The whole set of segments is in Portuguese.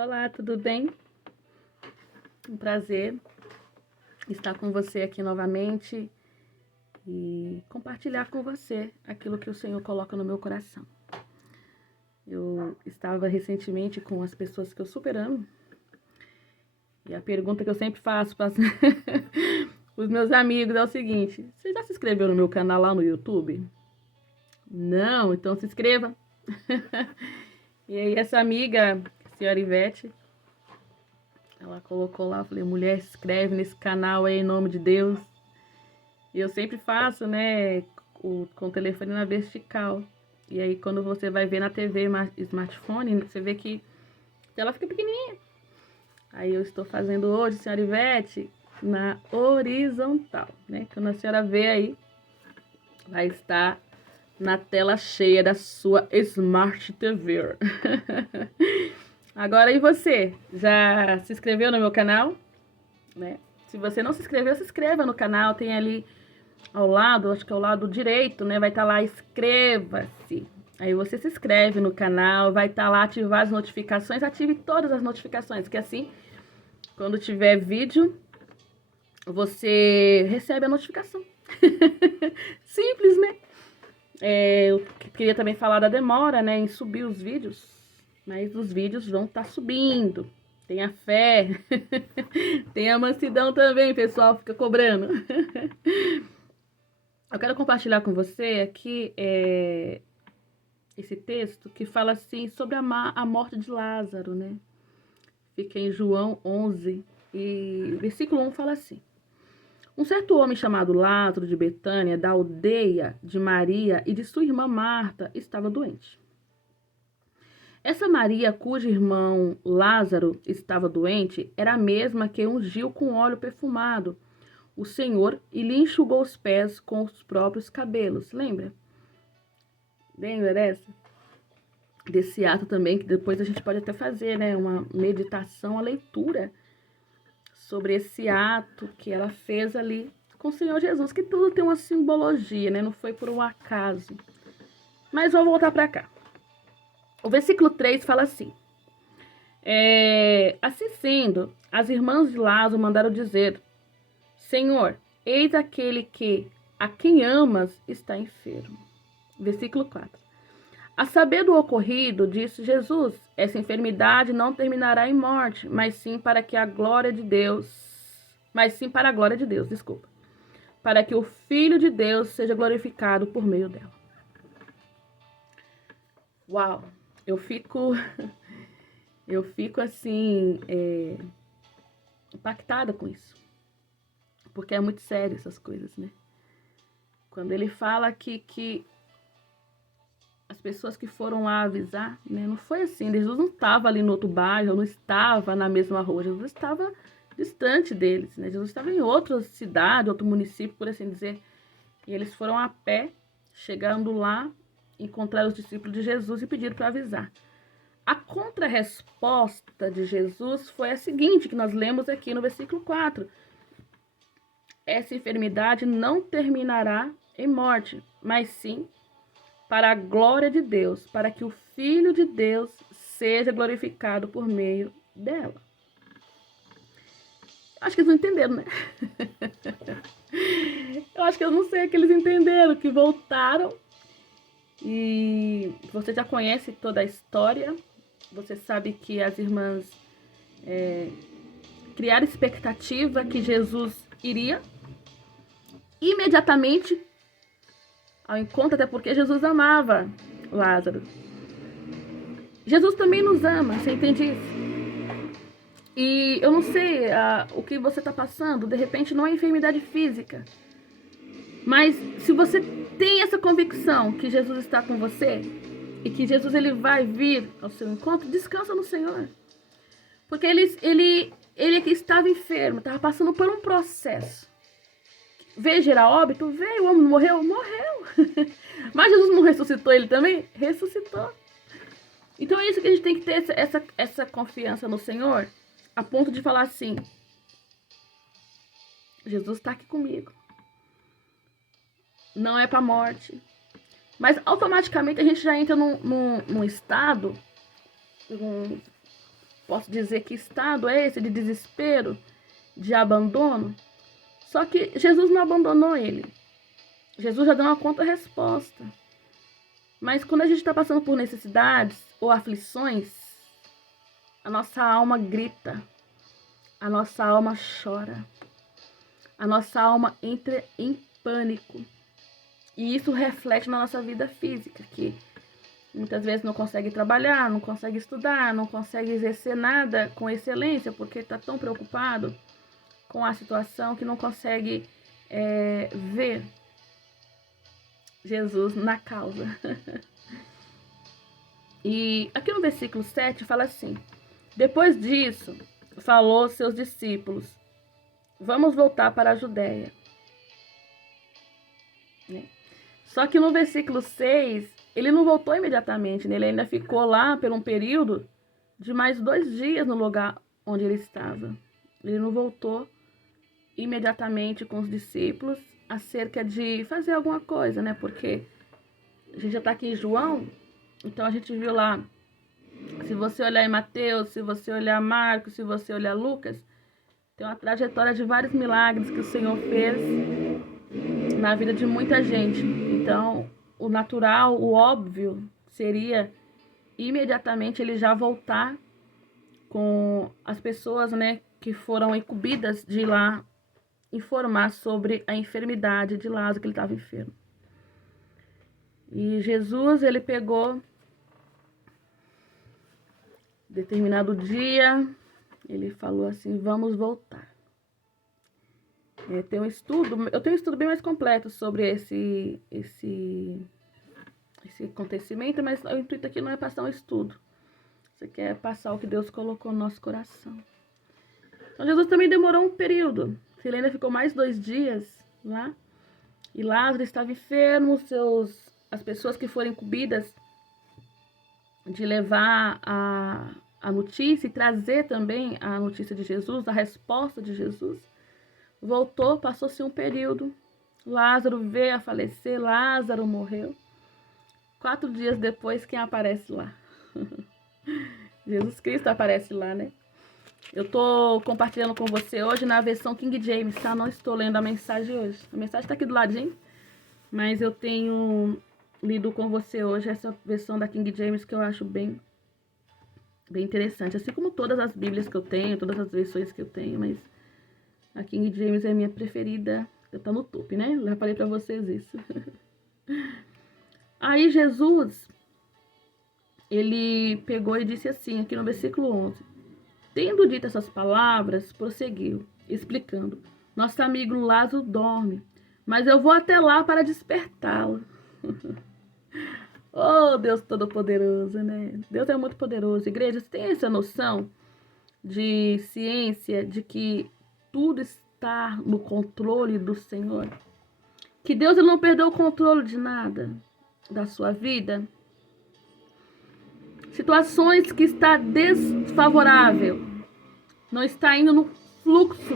Olá, tudo bem? Um prazer estar com você aqui novamente e compartilhar com você aquilo que o Senhor coloca no meu coração. Eu estava recentemente com as pessoas que eu super amo e a pergunta que eu sempre faço para os meus amigos é o seguinte: você já se inscreveu no meu canal lá no YouTube? Não? Então se inscreva. E aí essa amiga, a senhora Ivete, ela colocou lá, eu falei, mulher, se inscreve nesse canal aí em nome de Deus. E eu sempre faço, né, com o telefone na vertical. E aí quando você vai ver na TV smartphone, você vê que a tela fica pequenininha. Aí eu estou fazendo hoje, senhora Ivete, na horizontal, né? Quando a senhora vê aí, vai estar na tela cheia da sua Smart TV. Agora, e você? Já se inscreveu no meu canal? Né? Se você não se inscreveu, se inscreva no canal. Tem ali ao lado, acho que é o lado direito, né? Vai estar lá, inscreva-se. Aí você se inscreve no canal, vai estar lá, ativar as notificações. Ative todas as notificações, que assim, quando tiver vídeo, você recebe a notificação. Simples, né? Eu queria também falar da demora, né, em subir os vídeos, mas os vídeos vão estar subindo. Tenha fé. Tenha mansidão também, pessoal, fica cobrando. Eu quero compartilhar com você aqui esse texto que fala assim sobre a morte de Lázaro, né? Fica em João 11 e versículo 1 fala assim: um certo homem chamado Lázaro de Betânia, da aldeia de Maria e de sua irmã Marta, estava doente. Essa Maria, cujo irmão Lázaro estava doente, era a mesma que ungiu com óleo perfumado o Senhor e lhe enxugou os pés com os próprios cabelos. Lembra? Lembra dessa? Desse ato também, que depois a gente pode até fazer, né? Uma meditação, a leitura sobre esse ato que ela fez ali com o Senhor Jesus, que tudo tem uma simbologia, né? Não foi por um acaso. Mas vou voltar para cá. O versículo 3 fala assim: assim sendo, as irmãs de Lázaro mandaram dizer: Senhor, eis aquele a quem amas está enfermo. Versículo 4. A saber do ocorrido, disse Jesus: essa enfermidade não terminará em morte, mas sim para a glória de Deus, para que o Filho de Deus seja glorificado por meio dela. Uau, eu fico assim, impactada com isso, porque é muito sério essas coisas, né? Quando ele fala que as pessoas que foram lá avisar, né? Não foi assim, Jesus não estava ali no outro bairro, não estava na mesma rua, Jesus estava distante deles, né? Jesus estava em outra cidade, outro município, por assim dizer, e eles foram a pé, chegando lá, encontraram os discípulos de Jesus e pediram para avisar. A contra-resposta de Jesus foi a seguinte, que nós lemos aqui no versículo 4. Essa enfermidade não terminará em morte, mas sim para a glória de Deus, para que o Filho de Deus seja glorificado por meio dela. Acho que eles não entenderam, né? Eu acho que eu não sei que eles entenderam, que voltaram. E você já conhece toda a história. Você sabe que as irmãs criaram expectativa que Jesus iria imediatamente ao encontro, até porque Jesus amava Lázaro. Jesus também nos ama, você entende isso? E eu não sei o que você está passando, de repente não é enfermidade física, mas se você tem essa convicção que Jesus está com você e que Jesus ele vai vir ao seu encontro, descansa no Senhor. Porque ele que estava enfermo, estava passando por um processo. Veio gerar óbito? Veio. O homem não morreu? Morreu. Mas Jesus não ressuscitou ele também? Ressuscitou. Então é isso que a gente tem que ter, essa confiança no Senhor, a ponto de falar assim: Jesus está aqui comigo. Não é para a morte. Mas automaticamente a gente já entra num estado, posso dizer que estado é esse de desespero, de abandono. Só que Jesus não abandonou ele. Jesus já deu uma contra-resposta. Mas quando a gente está passando por necessidades ou aflições, a nossa alma grita, a nossa alma chora, a nossa alma entra em pânico. E isso reflete na nossa vida física, que muitas vezes não consegue trabalhar, não consegue estudar, não consegue exercer nada com excelência, porque está tão preocupado com a situação que não consegue ver Jesus na causa. E aqui no versículo 7 fala assim: depois disso, falou aos seus discípulos: vamos voltar para a Judéia. Só que no versículo 6, ele não voltou imediatamente, né? Ele ainda ficou lá por um período de mais 2 dias no lugar onde ele estava. Ele não voltou imediatamente com os discípulos acerca de fazer alguma coisa, né? Porque a gente já está aqui em João, então a gente viu lá, se você olhar em Mateus, se você olhar Marcos, se você olhar Lucas, tem uma trajetória de vários milagres que o Senhor fez na vida de muita gente. Então, o natural, o óbvio, seria imediatamente ele já voltar com as pessoas, né, que foram incumbidas de ir lá informar sobre a enfermidade de Lázaro, que ele estava enfermo. E Jesus, ele pegou determinado dia, ele falou assim: vamos voltar. Eu tenho um estudo bem mais completo sobre esse acontecimento, mas o intuito aqui não é passar um estudo. Você quer passar o que Deus colocou no nosso coração. Então Jesus também demorou um período. Ele ainda ficou mais 2 dias lá. E Lázaro estava enfermo, as pessoas que foram incumbidas de levar a notícia e trazer também a notícia de Jesus, a resposta de Jesus, voltou, passou-se um período. Lázaro veio a falecer, Lázaro morreu. 4 dias depois, quem aparece lá? Jesus Cristo aparece lá, né? Eu tô compartilhando com você hoje na versão King James, tá? Não estou lendo a mensagem hoje. A mensagem tá aqui do ladinho, mas eu tenho lido com você hoje essa versão da King James, que eu acho bem interessante. Assim como todas as Bíblias que eu tenho, todas as versões que eu tenho, mas a King James é a minha preferida. Tá no top, né? Eu já falei pra vocês isso. Aí Jesus, ele pegou e disse assim, aqui no versículo 11. Tendo dito essas palavras, prosseguiu, explicando: nosso amigo Lázaro dorme, mas eu vou até lá para despertá-lo. Oh, Deus Todo-Poderoso, né? Deus é muito poderoso. Igreja, você tem essa noção de ciência, de que tudo está no controle do Senhor? Que Deus ele não perdeu o controle de nada da sua vida? Situações que está desfavorável, não está indo no fluxo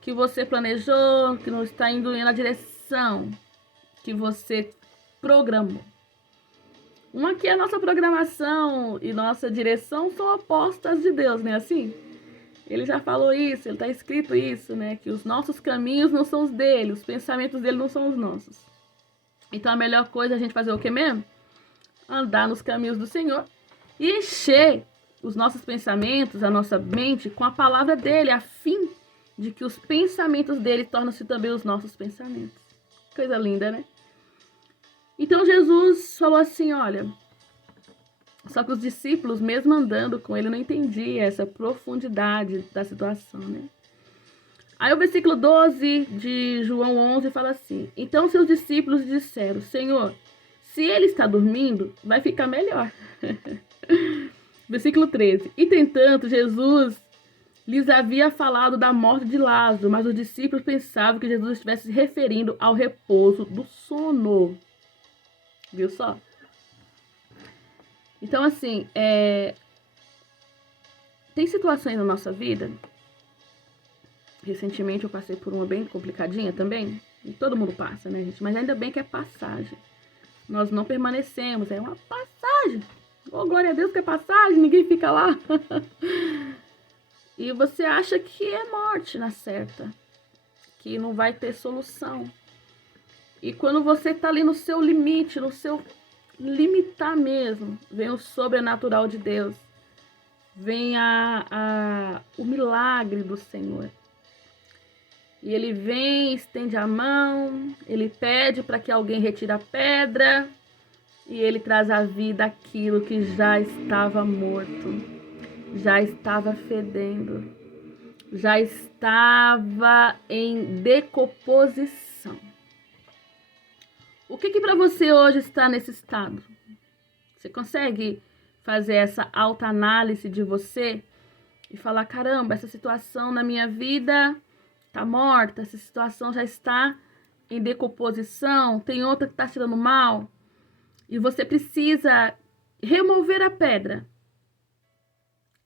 que você planejou, que não está indo na direção que você programou. Uma que a nossa programação e nossa direção são opostas de Deus, né? Assim, ele já falou isso, ele está escrito isso, né? Que os nossos caminhos não são os dele, os pensamentos dele não são os nossos. Então a melhor coisa é a gente fazer o que mesmo? Andar nos caminhos do Senhor e encher os nossos pensamentos, a nossa mente, com a palavra dele, a fim de que os pensamentos dele tornem-se também os nossos pensamentos. Coisa linda, né? Então Jesus falou assim, olha, só que os discípulos, mesmo andando com ele, não entendiam essa profundidade da situação, né? Aí o versículo 12 de João 11 fala assim: então seus discípulos disseram: Senhor, se ele está dormindo, vai ficar melhor. Versículo 13. E, entretanto, Jesus lhes havia falado da morte de Lázaro, mas os discípulos pensavam que Jesus estivesse se referindo ao repouso do sono. Viu só? Então, assim, tem situações na nossa vida. Recentemente eu passei por uma bem complicadinha também. E todo mundo passa, né, gente? Mas ainda bem que é passagem. Nós não permanecemos, é uma passagem. Oh, glória a Deus que é passagem, ninguém fica lá. E você acha que é morte na certa, que não vai ter solução. E quando você está ali no seu limite, no seu limitar mesmo, vem o sobrenatural de Deus. Vem o milagre do Senhor. E ele vem, estende a mão, ele pede para que alguém retire a pedra e ele traz à vida aquilo que já estava morto, já estava fedendo, já estava em decomposição. O que para você hoje está nesse estado? Você consegue fazer essa autoanálise de você e falar, caramba, essa situação na minha vida tá morta, essa situação já está em decomposição, tem outra que está se dando mal, e você precisa remover a pedra.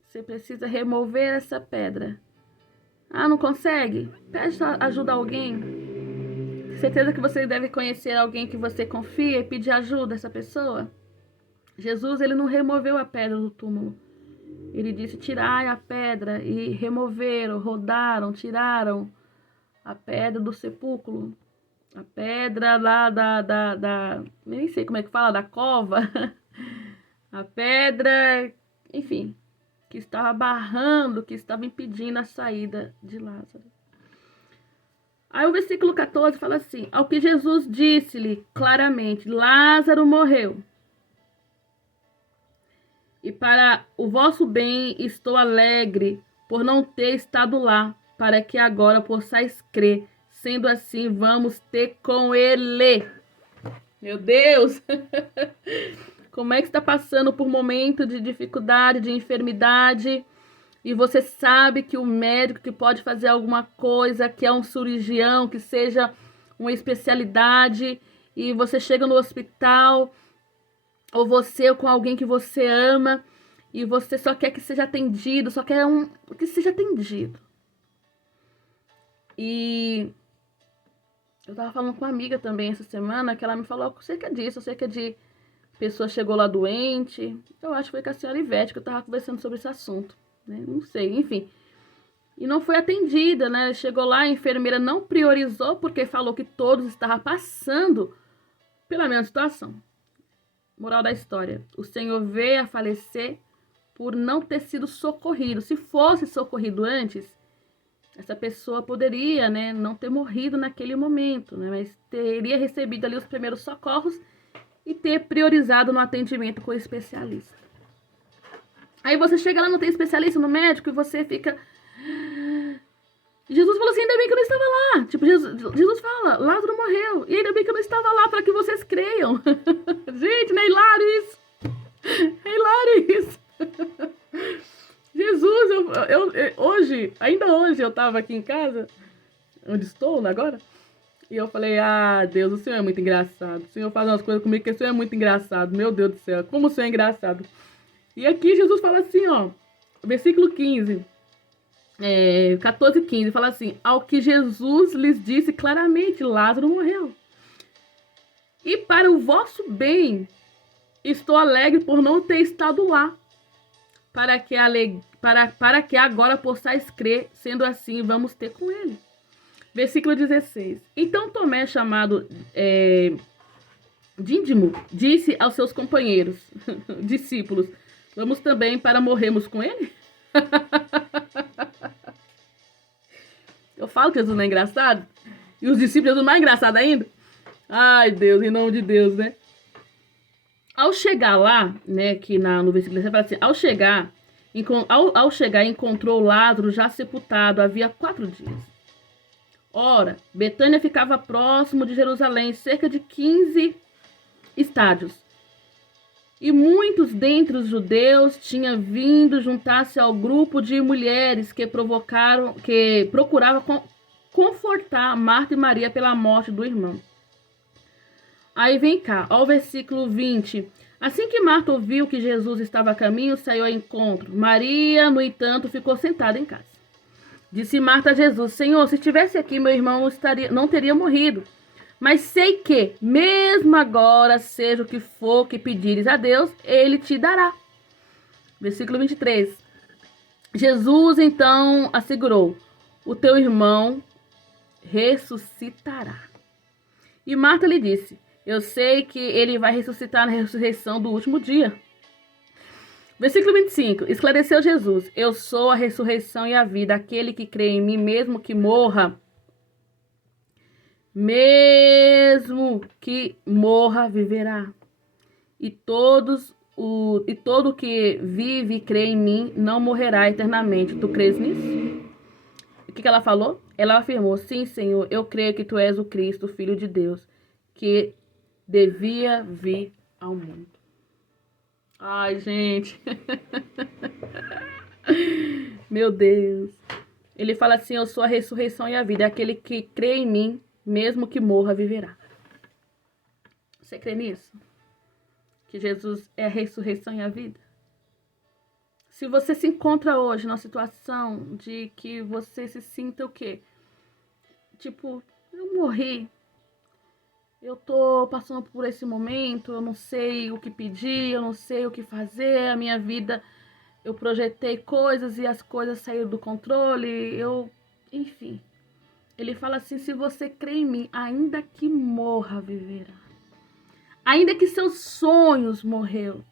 Você precisa remover essa pedra. Ah, não consegue? Pede ajuda a alguém. Tenho certeza que você deve conhecer alguém que você confia e pedir ajuda a essa pessoa. Jesus, ele não removeu a pedra do túmulo. Ele disse, tirai a pedra, e removeram, rodaram, tiraram a pedra do sepulcro, a pedra lá nem sei como é que fala, da cova, a pedra, enfim, que estava barrando, que estava impedindo a saída de Lázaro. Aí o versículo 14 fala assim, ao que Jesus disse-lhe claramente, Lázaro morreu. E para o vosso bem estou alegre por não ter estado lá, para que agora possais crer. Sendo assim, vamos ter com ele. Meu Deus! Como é que está passando por momento de dificuldade, de enfermidade, e você sabe que o médico que pode fazer alguma coisa, que é um cirurgião, que seja uma especialidade, e você chega no hospital, ou você ou com alguém que você ama, e você só quer que seja atendido, só quer que seja atendido. E eu tava falando com uma amiga também essa semana, que ela me falou, eu sei que é disso, eu sei que é de pessoa chegou lá doente. Eu acho que foi com a senhora Ivete que eu tava conversando sobre esse assunto, né? Não sei, enfim. E não foi atendida, né? Chegou lá, a enfermeira não priorizou porque falou que todos estavam passando pela mesma situação. Moral da história, o Senhor veio a falecer por não ter sido socorrido. Se fosse socorrido antes, essa pessoa poderia, né, não ter morrido naquele momento, né, mas teria recebido ali os primeiros socorros e ter priorizado no atendimento com o especialista. Aí você chega lá, não tem especialista no médico, e você fica... Jesus falou assim, ainda bem que eu não estava lá. Tipo, Jesus fala, Lázaro morreu. E ainda bem que eu não estava lá para que vocês creiam. Gente, não é hilário isso? É hilário isso. Jesus, hoje, ainda hoje eu estava aqui em casa, onde estou agora, e eu falei, Deus, o Senhor é muito engraçado. O Senhor faz umas coisas comigo que o Senhor é muito engraçado. Meu Deus do céu, como o Senhor é engraçado. E aqui Jesus fala assim, ó, versículo 15... 14, 15, fala assim, ao que Jesus lhes disse claramente, Lázaro morreu. E para o vosso bem, estou alegre por não ter estado lá, para que agora possais crer, sendo assim, vamos ter com ele. Versículo 16. Então Tomé, chamado Dídimo, disse aos seus companheiros, discípulos, vamos também para morrermos com ele? Eu falo que Jesus não é engraçado. E os discípulos, Jesus mais engraçado ainda. Ai, Deus, em nome de Deus, né? Ao chegar lá, né, que no versículo você fala assim, ao chegar, encontrou Lázaro já sepultado havia 4 dias. Ora, Betânia ficava próximo de Jerusalém, cerca de 15 estádios. E muitos dentre os judeus tinham vindo juntar-se ao grupo de mulheres que procuravam confortar Marta e Maria pela morte do irmão. Aí vem cá, ó, o versículo 20. Assim que Marta ouviu que Jesus estava a caminho, saiu ao encontro. Maria, no entanto, ficou sentada em casa. Disse Marta a Jesus, Senhor, se estivesse aqui, meu irmão não teria morrido. Mas sei que, mesmo agora, seja o que for que pedires a Deus, ele te dará. Versículo 23. Jesus então assegurou: o teu irmão ressuscitará. E Marta lhe disse: eu sei que ele vai ressuscitar na ressurreição do último dia. Versículo 25. Esclareceu Jesus: eu sou a ressurreição e a vida. Aquele que crê em mim, mesmo que morra, viverá. E todo que vive e crê em mim não morrerá eternamente. Tu crês nisso? O que ela falou? Ela afirmou: sim, Senhor, eu creio que tu és o Cristo, o Filho de Deus, que devia vir ao mundo. Ai, gente. Meu Deus. Ele fala assim: eu sou a ressurreição e a vida. Aquele que crê em mim, mesmo que morra, viverá. Você crê nisso? Que Jesus é a ressurreição e a vida? Se você se encontra hoje numa situação de que você se sinta o quê? Tipo, eu morri. Eu tô passando por esse momento, eu não sei o que pedir, eu não sei o que fazer, a minha vida, eu projetei coisas e as coisas saíram do controle, enfim. Ele fala assim: se você crê em mim, ainda que morra, viverá. Ainda que seus sonhos morreu,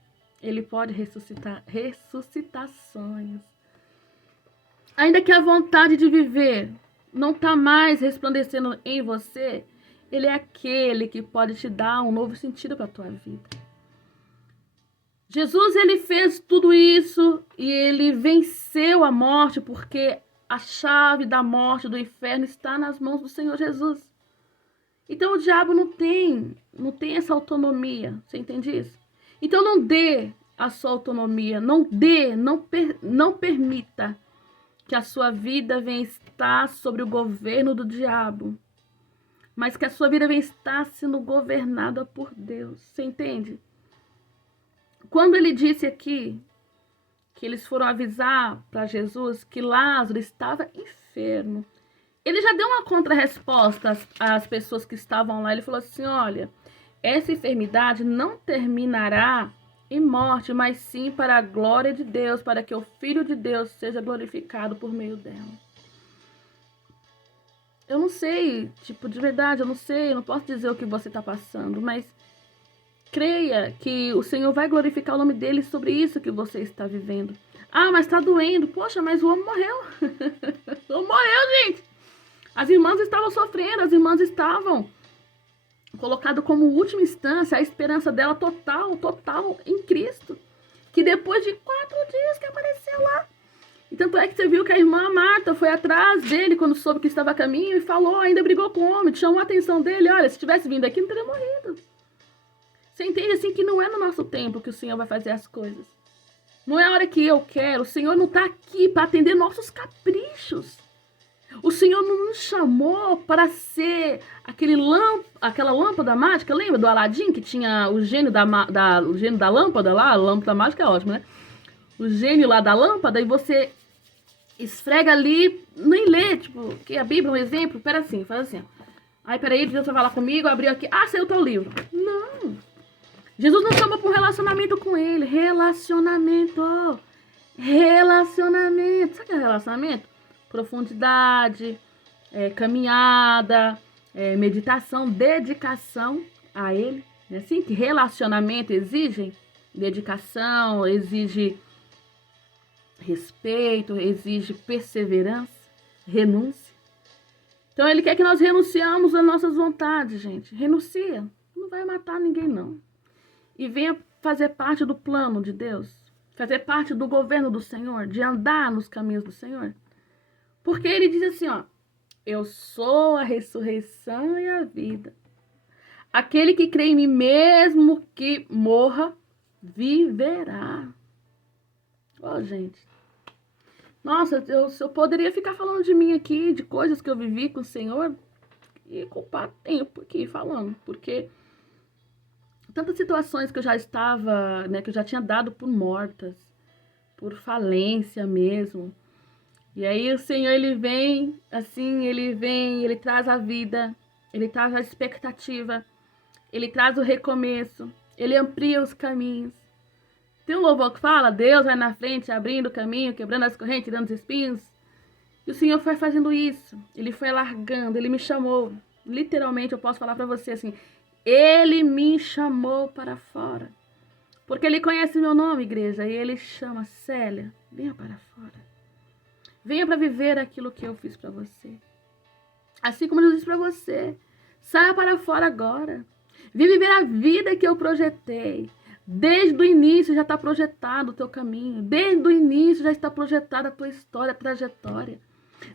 ele pode ressuscitar sonhos. Ainda que a vontade de viver não está mais resplandecendo em você, ele é aquele que pode te dar um novo sentido para a tua vida. Jesus, ele fez tudo isso e ele venceu a morte, porque a chave da morte, do inferno, está nas mãos do Senhor Jesus. Então o diabo não tem essa autonomia, você entende isso? Então não dê a sua autonomia, não permita que a sua vida venha estar sobre o governo do diabo, mas que a sua vida venha estar sendo governada por Deus, você entende? Quando ele disse aqui que eles foram avisar para Jesus que Lázaro estava enfermo, ele já deu uma contra-resposta às pessoas que estavam lá. Ele falou assim: olha, essa enfermidade não terminará em morte, mas sim para a glória de Deus, para que o Filho de Deus seja glorificado por meio dela. Eu não sei, de verdade, eu não posso dizer o que você está passando, mas creia que o Senhor vai glorificar o nome dele sobre isso que você está vivendo. Ah, mas está doendo. Poxa, mas o homem morreu. O homem morreu, gente. As irmãs estavam sofrendo, as irmãs estavam colocadas como última instância, a esperança dela total em Cristo. Que depois de 4 dias que apareceu lá. E tanto é que você viu que a irmã Marta foi atrás dele quando soube que estava a caminho e falou, ainda brigou com o homem, chamou a atenção dele. Olha, se tivesse vindo aqui, não teria morrido. Você entende assim que não é no nosso tempo que o Senhor vai fazer as coisas. Não é a hora que eu quero. O Senhor não está aqui para atender nossos caprichos. O Senhor não nos chamou para ser aquela lâmpada mágica, lembra do Aladim, que tinha o gênio o gênio da lâmpada lá? A lâmpada mágica é ótima, né? O gênio lá da lâmpada, e você esfrega ali, nem lê, que a Bíblia é um exemplo, faz assim, ó. Aí, peraí, Deus vai falar comigo, abriu aqui, saiu teu livro. Não. Jesus nos chamou para um relacionamento com ele. Relacionamento. Sabe o que é relacionamento? Profundidade, caminhada, meditação, dedicação a ele. É assim que relacionamento exige dedicação, exige respeito, exige perseverança, renúncia. Então ele quer que nós renunciamos às nossas vontades, gente. Renuncia. Não vai matar ninguém, não. E venha fazer parte do plano de Deus. Fazer parte do governo do Senhor. De andar nos caminhos do Senhor. Porque ele diz assim, ó. Eu sou a ressurreição e a vida. Aquele que crê em mim, mesmo que morra, viverá. Ó, gente. Nossa, eu poderia ficar falando de mim aqui, de coisas que eu vivi com o Senhor, e culpar tempo aqui falando. Porque tantas situações que eu já estava, né, que eu já tinha dado por mortas, por falência mesmo. E aí o Senhor, ele vem, assim, ele traz a vida, Ele traz a expectativa, ele traz o recomeço, ele amplia os caminhos. Tem um louvor que fala, Deus vai na frente, abrindo o caminho, quebrando as correntes, tirando os espinhos. E o Senhor foi fazendo isso, ele foi largando, ele me chamou. Literalmente, eu posso falar para você assim, ele me chamou para fora. Porque ele conhece meu nome, igreja, e ele chama, Célia, venha para fora. Venha para viver aquilo que eu fiz para você. Assim como eu disse para você, saia para fora agora. Vem viver a vida que eu projetei. Desde o início já está projetado o teu caminho. Desde o início já está projetada a tua história, a trajetória.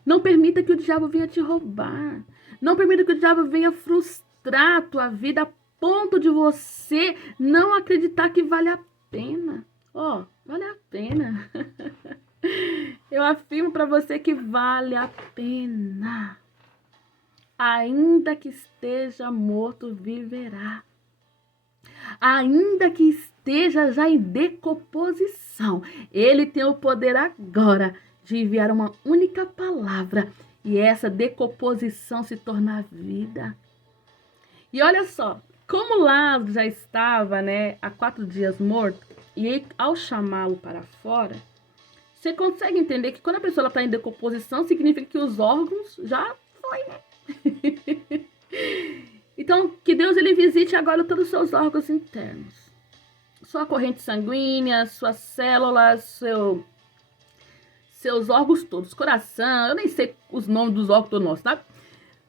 Não permita que o diabo venha te roubar. Não permita que o diabo venha frustrar a tua vida a ponto de você não acreditar que vale a pena. Ó, vale a pena. Eu afirmo para você que vale a pena. Ainda que esteja morto, viverá. Ainda que esteja já em decomposição, ele tem o poder agora de enviar uma única palavra e essa decomposição se tornar vida. E olha só, como Lázaro já estava, há 4 dias morto, e ao chamá-lo para fora, você consegue entender que quando a pessoa está em decomposição, significa que os órgãos já foi, né? Então, que Deus ele visite agora todos os seus órgãos internos. Sua corrente sanguínea, suas células, seus órgãos todos, coração, eu nem sei os nomes dos órgãos do nosso, tá?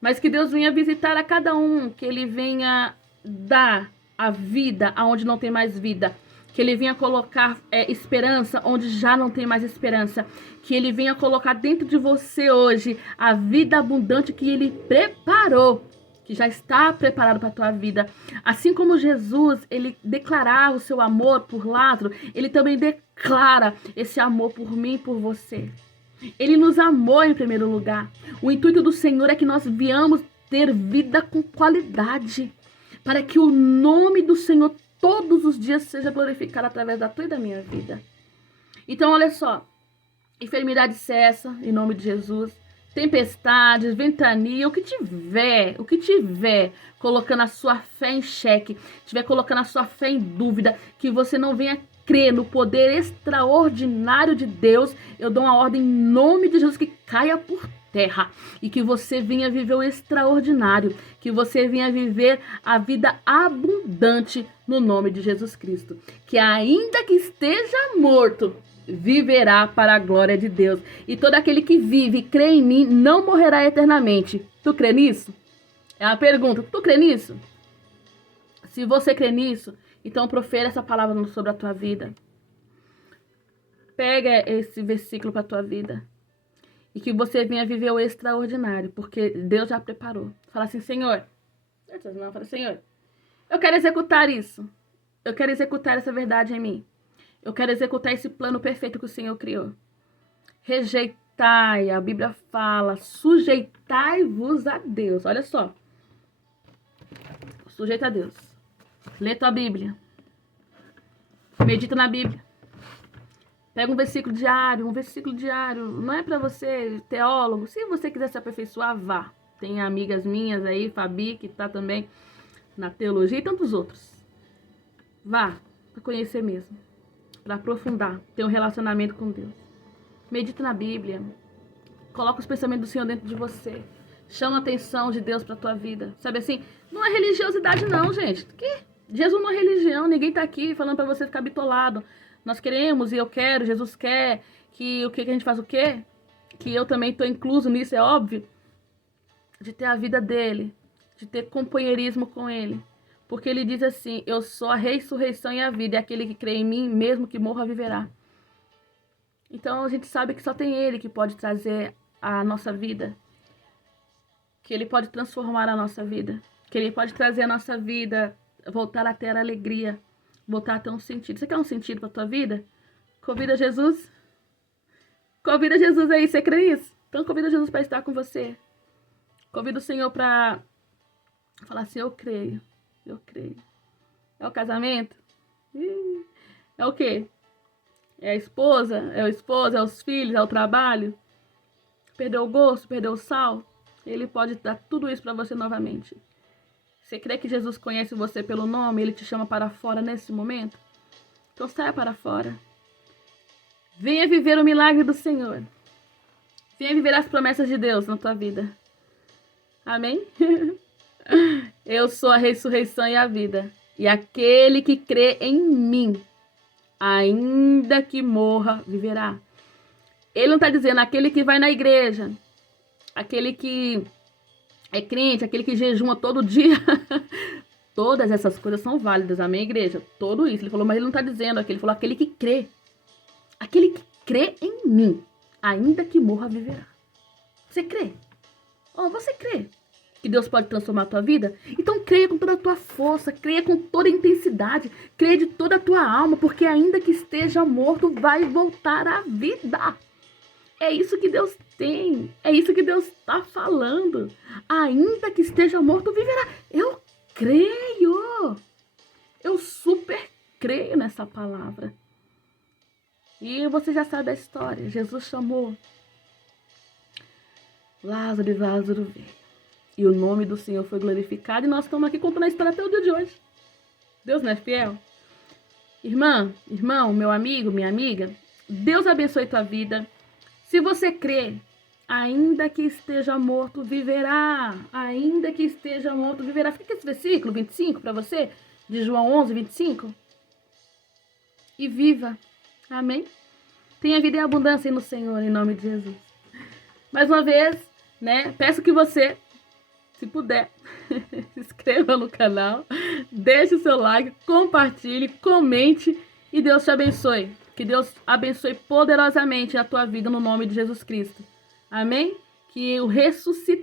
Mas que Deus venha visitar a cada um, que ele venha dar a vida aonde não tem mais vida. Que ele venha colocar esperança onde já não tem mais esperança. Que ele venha colocar dentro de você hoje a vida abundante que ele preparou. Que já está preparado para a tua vida. Assim como Jesus, ele declarava o seu amor por Lázaro, ele também declara esse amor por mim e por você. Ele nos amou em primeiro lugar. O intuito do Senhor é que nós viemos ter vida com qualidade. Para que o nome do Senhor todos os dias seja glorificado através da tua e da minha vida. Então, olha só. Enfermidade cessa, em nome de Jesus. Tempestades, ventania, o que tiver colocando a sua fé em xeque, tiver colocando a sua fé em dúvida, que você não venha crer no poder extraordinário de Deus, eu dou uma ordem em nome de Jesus que caia por terra e que você venha viver o extraordinário, que você venha viver a vida abundante no nome de Jesus Cristo, que ainda que esteja morto, viverá para a glória de Deus. E todo aquele que vive e crê em mim não morrerá eternamente. Tu crê nisso? É uma pergunta. Tu crê nisso? Se você crê nisso, então profere essa palavra sobre a tua vida. Pega esse versículo para a tua vida. E que você venha viver o extraordinário, porque Deus já preparou. Fala assim, Senhor. Fala, Senhor, eu quero executar isso. Eu quero executar essa verdade em mim. Eu quero executar esse plano perfeito que o Senhor criou. Rejeitai, a Bíblia fala, sujeitai-vos a Deus. Olha só. Sujeita a Deus. Lê tua Bíblia. Medita na Bíblia. Pega um versículo diário, Não é para você, teólogo. Se você quiser se aperfeiçoar, vá. Tem amigas minhas aí, Fabi, que tá também na teologia e tantos outros. Vá, para conhecer mesmo. Para aprofundar, ter um relacionamento com Deus. Medita na Bíblia. Coloca os pensamentos do Senhor dentro de você. Chama a atenção de Deus para tua vida. Sabe assim? Não é religiosidade não, gente. Que? Jesus não é religião. Ninguém tá aqui falando para você ficar bitolado. Nós queremos e eu quero, Jesus quer que o que a gente faz o quê? Que eu também tô incluso nisso, é óbvio. De ter a vida dele. De ter companheirismo com ele. Porque ele diz assim, eu sou a ressurreição e a vida, e aquele que crê em mim, mesmo que morra, viverá. Então a gente sabe que só tem ele que pode trazer a nossa vida. Que ele pode transformar a nossa vida. Que ele pode trazer a nossa vida, voltar a ter alegria, voltar a ter um sentido. Você quer um sentido para a tua vida? Convida Jesus. Convida Jesus aí, você crê nisso? Então convida Jesus para estar com você. Convida o Senhor para falar assim, eu creio. Eu creio. É o casamento? É o quê? É a esposa? É o esposo? É os filhos? É o trabalho? Perdeu o gosto? Perdeu o sal? Ele pode dar tudo isso para você novamente. Você crê que Jesus conhece você pelo nome? Ele te chama para fora nesse momento? Então saia para fora. Venha viver o milagre do Senhor. Venha viver as promessas de Deus na tua vida. Amém? Eu sou a ressurreição e a vida. E aquele que crê em mim, ainda que morra, viverá. Ele não está dizendo aquele que vai na igreja, aquele que é crente, aquele que jejuma todo dia. Todas essas coisas são válidas, amém, igreja? Tudo isso. Ele falou, mas ele não está dizendo aquele. Ele falou aquele que crê. Aquele que crê em mim, ainda que morra, viverá. Você crê? Você crê que Deus pode transformar a tua vida? Então creia com toda a tua força, creia com toda a intensidade, creia de toda a tua alma, porque ainda que esteja morto, vai voltar à vida. É isso que Deus tem, é isso que Deus está falando. Ainda que esteja morto, viverá. Eu creio, eu super creio nessa palavra. E você já sabe a história, Jesus chamou Lázaro e Lázaro veio. E o nome do Senhor foi glorificado. E nós estamos aqui contando a história até o dia de hoje. Deus não é fiel? Irmã, irmão, meu amigo, minha amiga, Deus abençoe tua vida. Se você crê, ainda que esteja morto, viverá. Ainda que esteja morto, viverá. Fica esse versículo 25 para você, de João 11, 25. E viva. Amém? Tenha vida e abundância no Senhor, em nome de Jesus. Mais uma vez, né? Peço que você, se puder, se inscreva no canal, deixe o seu like, compartilhe, comente e Deus te abençoe. Que Deus abençoe poderosamente a tua vida no nome de Jesus Cristo. Amém? Que o ressuscitado